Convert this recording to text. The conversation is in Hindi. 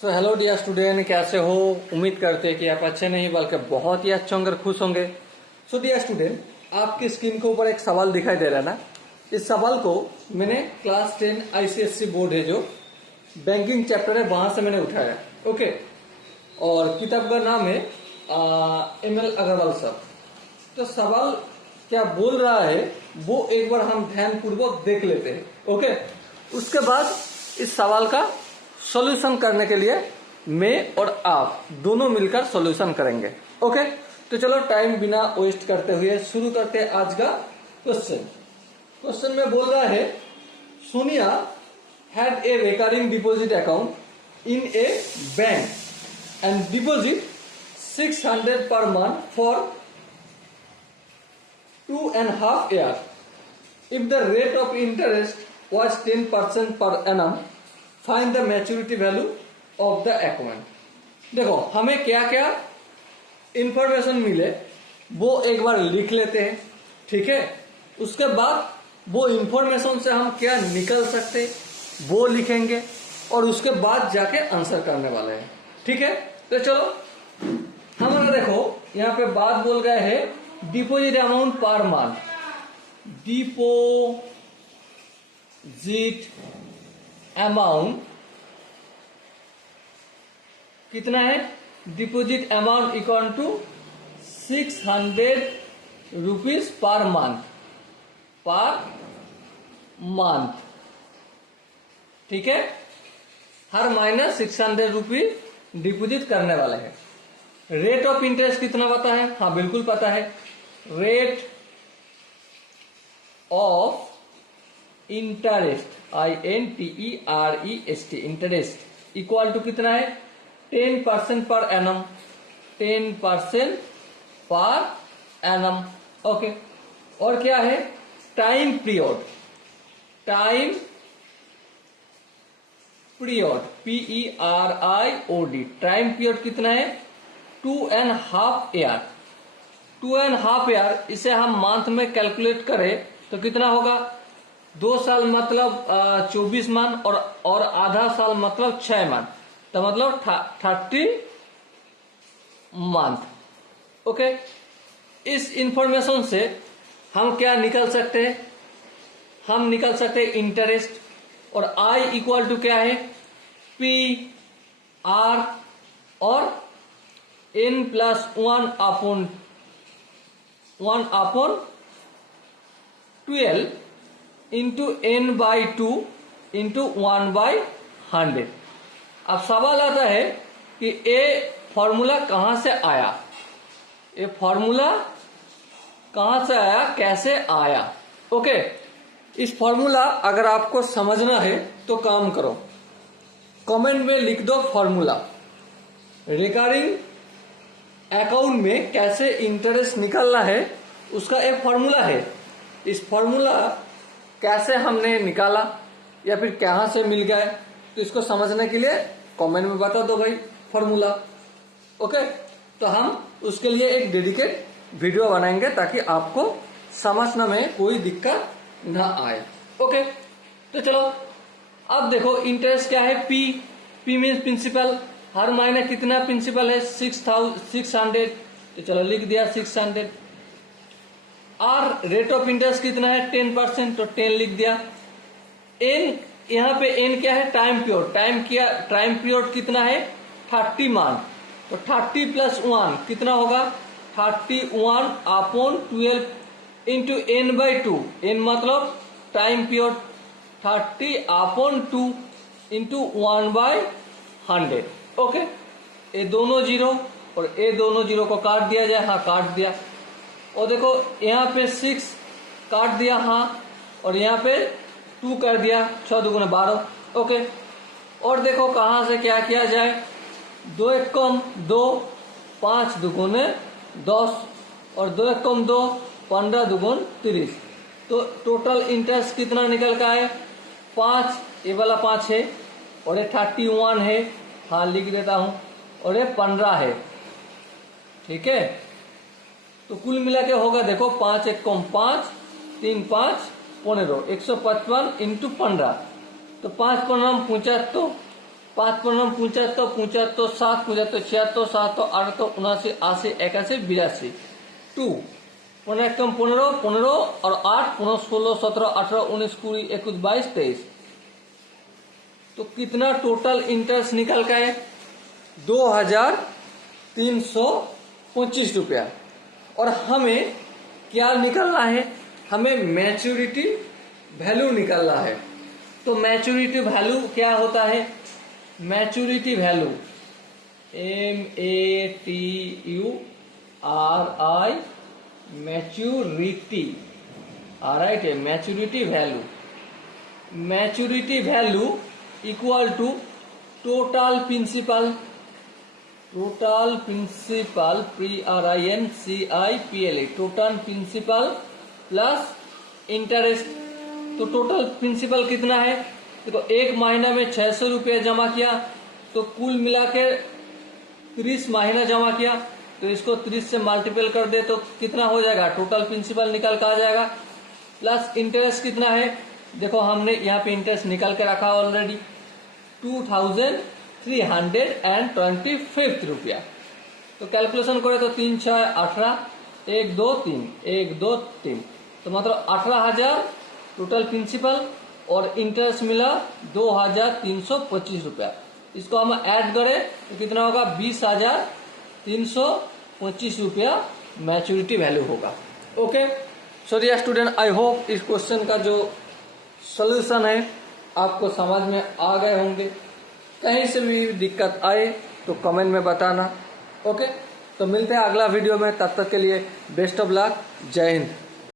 तो हेलो डियर स्टूडेंट, कैसे हो? उम्मीद करते हैं कि आप अच्छे नहीं बल्कि बहुत ही अच्छे होंगे, खुश होंगे। सो डियर स्टूडेंट, आपकी स्क्रीन के ऊपर एक सवाल दिखाई दे रहा है ना। इस सवाल को मैंने क्लास 10 आईसीएससी बोर्ड है जो बैंकिंग चैप्टर है वहां से मैंने उठाया। ओके, और किताब का नाम है ML अग्रवाल साहब। तो सवाल क्या बोल रहा है वो एक बार हम ध्यानपूर्वक देख लेते हैं। ओके, उसके बाद इस सवाल का सॉल्यूशन करने के लिए मैं और आप दोनों मिलकर सॉल्यूशन करेंगे। ओके, तो चलो टाइम बिना वेस्ट करते हुए शुरू करते हैं आज का क्वेश्चन। क्वेश्चन में बोल रहा है Sonia had a recurring deposit account in A bank and deposit 600 per month for 2.5 years. If the rate of interest was 10% per annum, find the maturity value of the account. देखो, हमें क्या क्या इंफॉर्मेशन मिले वो एक बार लिख लेते हैं, ठीक है। उसके बाद वो इंफॉर्मेशन से हम क्या निकल सकते वो लिखेंगे और उसके बाद जाके आंसर करने वाले हैं, ठीक है। तो चलो, हमारा देखो यहाँ पे बात बोल गए है deposit amount per month. Deposit amount कितना है? Deposit amount equal to 600 rupees per month, ठीक है। हर महीने 600 रुपीज डिपॉजिट करने वाले हैं। रेट ऑफ इंटरेस्ट कितना पता है? हाँ बिल्कुल पता है। Rate of interest INTEREST interest equal to कितना है? 10% per annum, 10% per annum. Okay, और क्या है? Time period, time period PERIOD, time period कितना है? 2.5 year। 2.5 year इसे हम मंथ में कैलकुलेट करें तो कितना होगा? 2 साल मतलब 24 मंथ और आधा साल मतलब 6 मंथ, तो मतलब 30 मंथ। ओके, इस इंफॉर्मेशन से हम क्या निकल सकते हैं? हम निकल सकते हैं इंटरेस्ट, और I इक्वल टू क्या है? PR और N+1 upon 12 into N/2 into 1/100। अब सवाल आता है कि ये फॉर्मूला कहां से आया? ये फॉर्मूला कहां से आया, कैसे आया? ओके, इस फॉर्मूला अगर आपको समझना है तो काम करो, कमेंट में लिख दो फॉर्मूला। रिकरिंग अकाउंट में कैसे इंटरेस्ट निकालना है उसका एक फॉर्मूला है। इस फॉर्मूला कैसे हमने निकाला या फिर कहां से मिल गया, तो इसको समझने के लिए कमेंट में बता दो भाई फॉर्मूला। ओके, तो हम उसके लिए एक डेडिकेट वीडियो बनाएंगे ताकि आपको समझने में कोई दिक्कत ना आए। ओके, तो चलो अब देखो इंटरेस्ट क्या है? P means principal. हर महीने कितना प्रिंसिपल है? 600। तो चलो लिख दिया 600। R रेट ऑफ इंटरेस्ट कितना है? 10%, तो 10 लिख दिया। N, यहाँ पे N क्या है? Time period. टाइम पीरियड कितना है? 30 मंथ, तो 30 + 1 कितना होगा? 31 अपॉन 12 इंटू N/2। N मतलब time period, 30 upon 2 into 1/100। Okay, ये दोनों जीरो और ये दोनों जीरो को काट दिया जाए। हाँ, काट दिया। और देखो यहाँ पे 6 काट दिया, हाँ, और यहाँ पे 2 कर दिया। 6 दूगुने 12। ओके, और देखो कहाँ से क्या किया जाए? 2 एक कम 2, 5 दूगुने 10, और 2 एक कम 2, 15 दूगुन 30। तो टोटल इंटरेस्ट कितना निकल का है? 5, ये वाला 5 है, और ये 31 है, हाँ लिख देता हूं, और ये 15 है, ठीक है। तो कुल मिला के होगा देखो 5 एक कम 5, 3 5 15, 155 इंटू 15, तो 5 15 75, 5 पंद्रह 75, 75 7 75 76 7 8 79 80 81 82 2 15 कम 15 15 और 8 15 16 17 18 19 20 21 22 23। तो कितना टोटल इंटरेस्ट निकल का है? 2325 रुपया। और हमें क्या निकलना है? हमें मैच्योरिटी वैल्यू निकलना है। तो मैच्योरिटी वैल्यू क्या होता है? Maturity value MATURI maturity, right है, maturity value. Maturity value equal to total principal PRINCIPL total principal plus interest. तो टोटल प्रिंसिपल कितना है? देखो एक महीना में 600 रुपया जमा किया, तो कुल मिला के 30 महीना जमा किया, तो इसको 30 से मल्टीपल कर दे तो कितना हो जाएगा? टोटल प्रिंसिपल निकल कर आ जाएगा। प्लस इंटरेस्ट कितना है? देखो हमने यहाँ पे इंटरेस्ट निकल के रखा ऑलरेडी 2325 रुपया। तो कैलकुलेशन करे तो 3 6 18 1 2 3 1 2 3, तो मतलब 18,000 टोटल प्रिंसिपल और इंटरेस्ट मिला 2325 रुपया। इसको हम ऐड करें तो कितना होगा? 20,325 रुपया मैच्योरिटी वैल्यू होगा। Okay, so dear student, I hope इस क्वेश्चन का जो सॉल्यूशन है आपको समझ में आ गए होंगे। कहीं से भी दिक्कत आए तो कमेंट में बताना। ओके, तो मिलते हैं अगला वीडियो में, तब तक के लिए बेस्ट ऑफ लक। जय हिंद।